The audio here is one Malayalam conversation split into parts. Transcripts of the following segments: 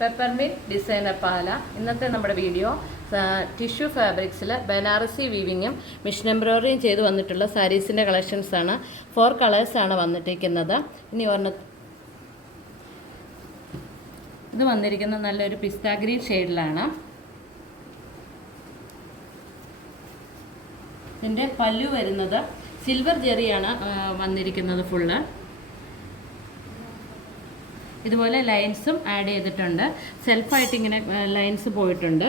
പെപ്പർമിൻറ്റ് ഡിസൈനർ പാല. ഇന്നത്തെ നമ്മുടെ വീഡിയോ ടിഷ്യൂ ഫാബ്രിക്സിൽ ബനാറസി വീവിങ്ങും മിഷൻ എംബ്രോയിഡറിയും ചെയ്ത് വന്നിട്ടുള്ള സാരീസിൻ്റെ കളക്ഷൻസാണ്. 4 കളേഴ്സാണ് വന്നിട്ടിരിക്കുന്നത്. ഇനി ഇത് വന്നിരിക്കുന്നത് നല്ലൊരു പിസ്ത ഗ്രീൻ ഷെയ്ഡിലാണ്. ഇതിൻ്റെ പല്ലു വരുന്നത് സിൽവർ ജെറിയാണ് വന്നിരിക്കുന്നത് ഫുള്ള്. ഇതുപോലെ ലൈൻസും ആഡ് ചെയ്തിട്ടുണ്ട്. സെൽഫായിട്ട് ഇങ്ങനെ ലൈൻസ് പോയിട്ടുണ്ട്.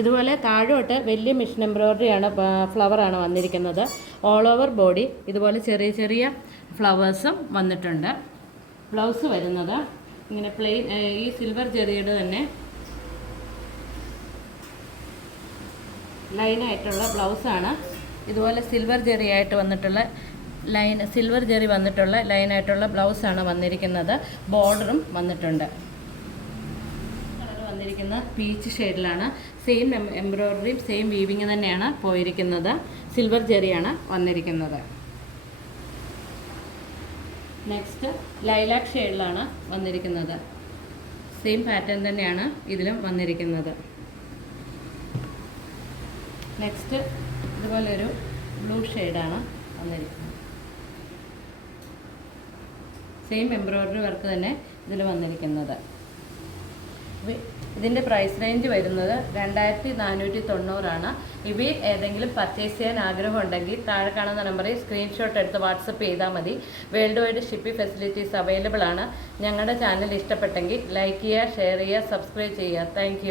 ഇതുപോലെ താഴോട്ട് വലിയ മിഷൻ എംബ്രോയിഡറിയാണ്, ഫ്ലവറാണ് വന്നിരിക്കുന്നത്. ഓൾ ഓവർ ബോഡി ഇതുപോലെ ചെറിയ ചെറിയ ഫ്ലവേഴ്സും വന്നിട്ടുണ്ട്. ബ്ലൗസ് വരുന്നത് ഇങ്ങനെ പ്ലെയിൻ, ഈ സിൽവർ ജെറിയുടെ തന്നെ ലൈനായിട്ടുള്ള ബ്ലൗസാണ്. ഇതുപോലെ സിൽവർ ജെറി ആയിട്ട് വന്നിട്ടുള്ള സിൽവർ ജെറി വന്നിട്ടുള്ള ലൈനായിട്ടുള്ള ബ്ലൗസാണ് വന്നിരിക്കുന്നത്. ബോർഡറും വന്നിട്ടുണ്ട്. കളർ വന്നിരിക്കുന്ന പീച്ച് ഷെയ്ഡിലാണ്. സെയിം എംബ്രോയിഡറിയും സെയിം വീവിങ് തന്നെയാണ് പോയിരിക്കുന്നത്. സിൽവർ ജെറിയാണ് വന്നിരിക്കുന്നത്. നെക്സ്റ്റ് ലൈലാക്ക് ഷെയ്ഡിലാണ് വന്നിരിക്കുന്നത്. സെയിം പാറ്റേൺ തന്നെയാണ് ഇതിലും വന്നിരിക്കുന്നത്. നെക്സ്റ്റ് ഇതുപോലൊരു ബ്ലൂ ഷെയ്ഡാണ് വന്നിരിക്കുന്നത്. സെയിം എംബ്രോയിഡറി വർക്ക് തന്നെ ഇതിൽ വന്നിരിക്കുന്നത്. ഇതിൻ്റെ പ്രൈസ് റേഞ്ച് വരുന്നത് 2490 ഇവയിൽ ഏതെങ്കിലും പർച്ചേസ് ചെയ്യാൻ ആഗ്രഹമുണ്ടെങ്കിൽ താഴെ കാണുന്ന നമ്പറിൽ സ്ക്രീൻഷോട്ട് എടുത്ത് വാട്സപ്പ് ചെയ്താൽ മതി. World wide shipping facilities available ആണ്. ഞങ്ങളുടെ ചാനൽ ഇഷ്ടപ്പെട്ടെങ്കിൽ ലൈക്ക് ചെയ്യുക, ഷെയർ ചെയ്യുക, സബ്സ്ക്രൈബ് ചെയ്യുക. താങ്ക്